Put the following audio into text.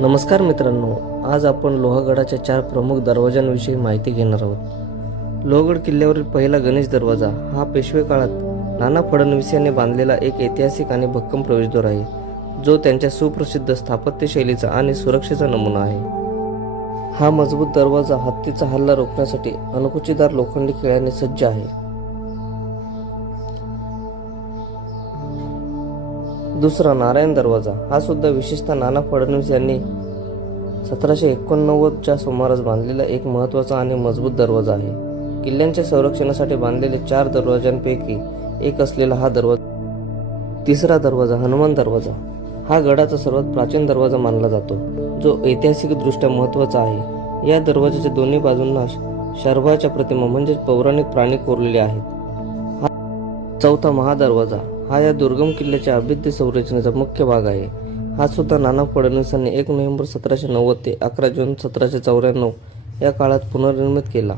नमस्कार मित्रांनो, आज आपण लोहगडाच्या 4 प्रमुख दरवाजांविषयी माहिती घेणार आहोत. लोहगड किल्ल्यावरील पहिला गणेश दरवाजा हा पेशवे काळात नाना फडणवीस यांनी बांधलेला एक ऐतिहासिक आणि भक्कम प्रवेशद्वार आहे, जो त्यांच्या सुप्रसिद्ध स्थापत्य शैलीचा आणि सुरक्षेचा नमुना आहे. हा मजबूत दरवाजा हत्तीचा हल्ला रोखण्यासाठी अणकुचीदार लोखंडी खिळ्याने सज्ज आहे. दुसरा नारायण दरवाजा हा सुद्धा विशेषतः नाना फडणवीस यांनी 1789 च्या सुमारास बांधलेला एक महत्त्वाचा आणि मजबूत दरवाजा आहे. किल्ल्यांच्या संरक्षणासाठी बांधलेले 4 दरवाजांपैकी एक असलेला हा दरवाजा. तिसरा दरवाजा हनुमान दरवाजा हा गडाचा सर्वात प्राचीन दरवाजा मानला जातो, जो ऐतिहासिकदृष्ट्या महत्त्वाचा आहे. या दरवाजाच्या दोन्ही बाजूंना शर्वाच्या प्रतिमा म्हणजे पौराणिक प्राणी कोरलेले आहेत. चौथा महादरवाजा हा या दुर्गम किल्ल्याच्या अभेद्य संरचनेचा मुख्य भाग आहे. हा सुद्धा नाना फडणवीसांनी 1 नोव्हेंबर 1790 ते 11 जून 1794 या काळात पुनर्निर्मित केला.